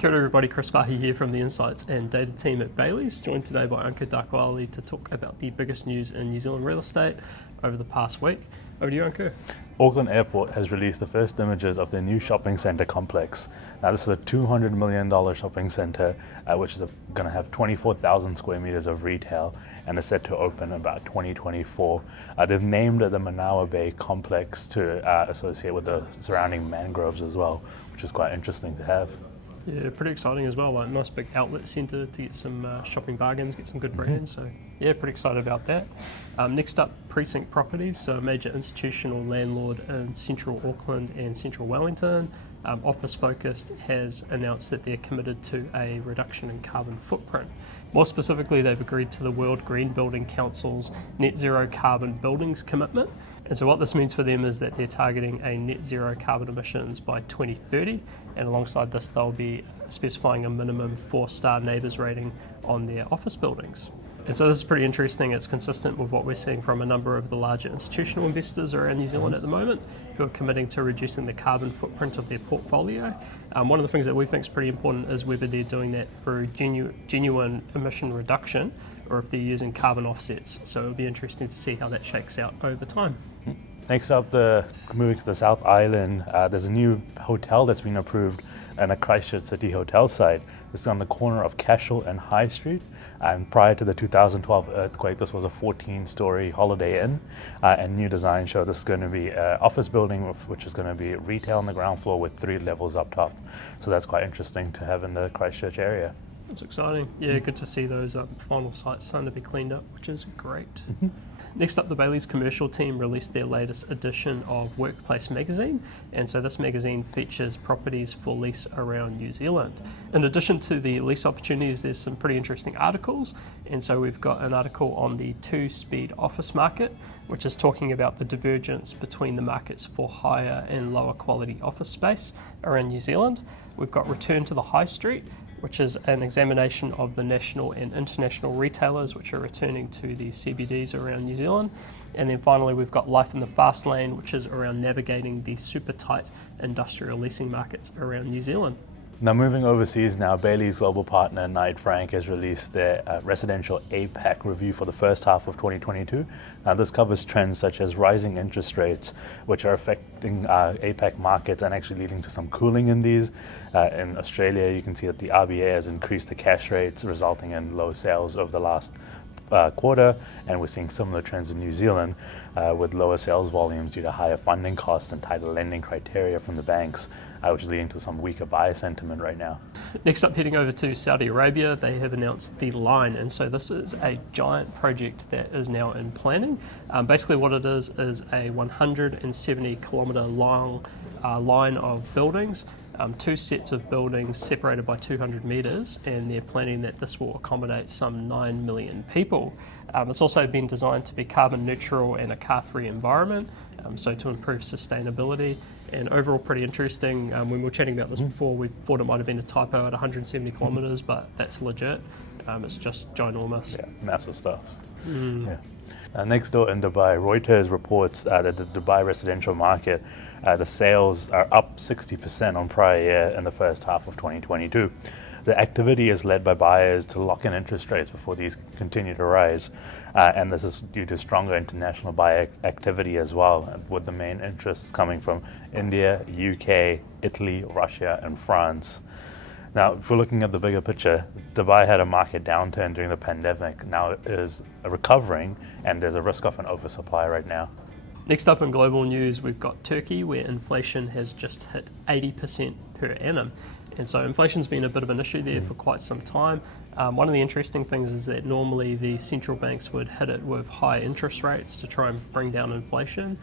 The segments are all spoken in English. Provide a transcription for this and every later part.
Kia ora everybody, Chris Farhi here from the Insights and Data team at Bayleys, joined today by Ankur Dakwale to talk about the biggest news in New Zealand real estate over the past week. Over to you, Ankur. Auckland Airport has released the first images of their new shopping centre complex. Now this is a $200 million shopping centre which is going to have 24,000 square metres of retail and is set to open about 2024. They've named it the Manawa Bay complex to associate with the surrounding mangroves as well, which is quite interesting to have. Yeah, pretty exciting as well. Like nice big outlet centre to get some shopping bargains, get some good brands. So yeah, pretty excited about that. Next up, Precinct Properties, so a major institutional landlord in central Auckland and central Wellington. Office focused, has announced that they're committed to a reduction in carbon footprint. More specifically, they've agreed to the World Green Building Council's net zero carbon buildings commitment. And so what this means for them is that they're targeting a net zero carbon emissions by 2030, and alongside this they'll be specifying a minimum 4-star NABERS rating on their office buildings. And so this is pretty interesting. It's consistent with what we're seeing from a number of the larger institutional investors around New Zealand at the moment who are committing to reducing the carbon footprint of their portfolio. One of the things that we think is pretty important is whether they're doing that through genuine emission reduction or if they're using carbon offsets. So it'll be interesting to see how that shakes out over time. Next up, moving to the South Island, there's a new hotel that's been approved in a Christchurch City hotel site. This is on the corner of Cashel and High Street. And prior to the 2012 earthquake, this was a 14-story Holiday Inn. And new design show this is going to be an office building, which is going to be retail on the ground floor with 3 levels up top. So that's quite interesting to have in the Christchurch area. That's exciting. Yeah, good to see those final sites starting to be cleaned up, which is great. Next up, the Bayleys commercial team released their latest edition of Workplace magazine, and so this magazine features properties for lease around New Zealand. In addition to the lease opportunities, there's some pretty interesting articles, and so we've got an article on the 2-speed office market, which is talking about the divergence between the markets for higher and lower quality office space around New Zealand. We've got Return to the High Street, which is an examination of the national and international retailers which are returning to the CBDs around New Zealand. And then finally we've got Life in the Fast Lane, which is around navigating the super tight industrial leasing markets around New Zealand. Now moving overseas now, Bayleys global partner Knight Frank has released their residential APAC review for the first half of 2022. Now this covers trends such as rising interest rates, which are affecting APAC markets and actually leading to some cooling in these. In Australia, you can see that the RBA has increased the cash rates, resulting in low sales over the last quarter, and we're seeing similar trends in New Zealand with lower sales volumes due to higher funding costs and tighter lending criteria from the banks, which is leading to some weaker buyer sentiment right now. Next up, heading over to Saudi Arabia, they have announced the Line, and so this is a giant project that is now in planning. Basically what it is a 170 kilometre long line of buildings, 2 sets of buildings separated by 200 metres, and they're planning that this will accommodate some 9 million people. It's also been designed to be carbon neutral and a car-free environment, so to improve sustainability, and overall pretty interesting. When we were chatting about this before, we thought it might have been a typo at 170 kilometres, but that's legit. It's just ginormous. Yeah, massive stuff. Yeah. Next door in Dubai, Reuters reports that the Dubai residential market, the sales are up 60% on prior year in the first half of 2022. The activity is led by buyers to lock in interest rates before these continue to rise, and this is due to stronger international buyer activity as well, with the main interests coming from India, UK, Italy, Russia and France. Now, if we're looking at the bigger picture, Dubai had a market downturn during the pandemic. Now it is recovering, and there's a risk of an oversupply right now. Next up in global news, we've got Turkey, where inflation has just hit 80% per annum. And so inflation's been a bit of an issue there for quite some time. One of the interesting things is that normally the central banks would hit it with high interest rates to try and bring down inflation.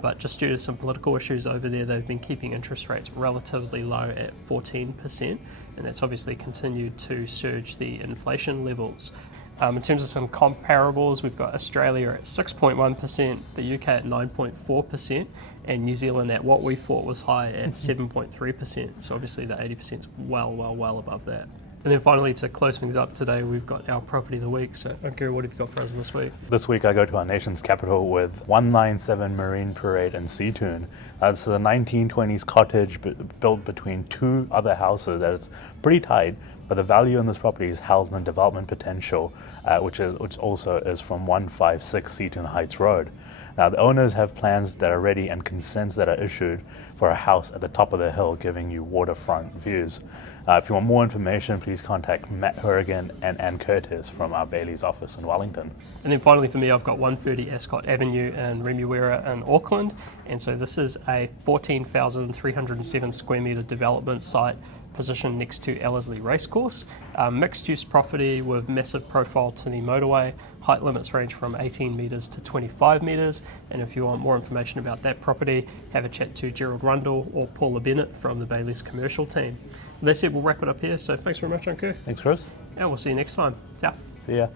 But just due to some political issues over there, they've been keeping interest rates relatively low at 14%, and that's obviously continued to surge the inflation levels. In terms of some comparables, we've got Australia at 6.1%, the UK at 9.4%, and New Zealand at what we thought was high at 7.3%. So obviously the 80% is well above that. And then finally, to close things up today, we've got our property of the week. So, Ankur, what have you got for us this week? This week I go to our nation's capital with 197 Marine Parade in Seatoun. It's a 1920s cottage built between two other houses. It's pretty tight, but the value in this property is held in the development potential, which also is from 156 Seatoun Heights Road. Now, the owners have plans that are ready and consents that are issued for a house at the top of the hill, giving you waterfront views. If you want more information, please contact Matt Horrigan and Ann Curtis from our Bayleys office in Wellington. And then finally for me, I've got 130 Ascot Avenue in Remuera in Auckland. And so this is a 14,307 square metre development site positioned next to Ellerslie Racecourse. Mixed use property with massive profile to the motorway. Height limits range from 18 metres to 25 metres. And if you want more information about that property, have a chat to Gerald Rundle or Paula Bennett from the Bayleys commercial team. That said, we'll wrap it up here. So thanks very much, Ankur. Thanks, Chris. And we'll see you next time. Ciao. See ya.